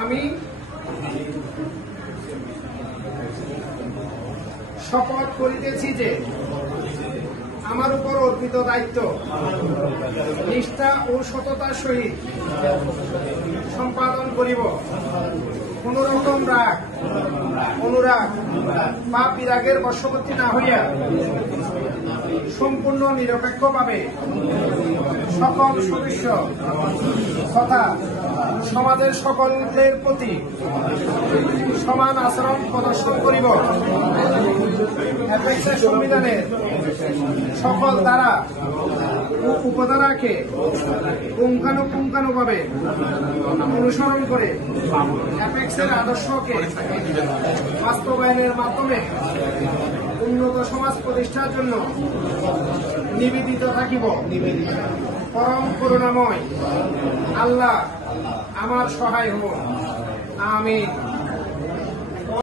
আমি শপথ করিতেছি যে আমার উপর অর্পিত দায়িত্ব নিষ্ঠা ও সততার সহিত সম্পাদন করিব। কোন রকম রাগ, অনুরাগ বা বিরাগের বশবর্তী না হইয়া সম্পূর্ণ নিরপেক্ষভাবে সকল সদস্য তথা সমাজের সকলের প্রতি সমান আচরণ প্রদর্শন করিব। অ্যাপেক্সের সংবিধানের সকল ধারা ও উপধারাকে পুঙ্খানুপুঙ্খানুভাবে অনুসরণ করে অ্যাপেক্সের আদর্শকে বাস্তবায়নের মাধ্যমে উন্নত সমাজ প্রতিষ্ঠার জন্য নিবেদিত থাকিব। পরম করুণাময় আল্লাহ আমার সহায় হন। আমিন।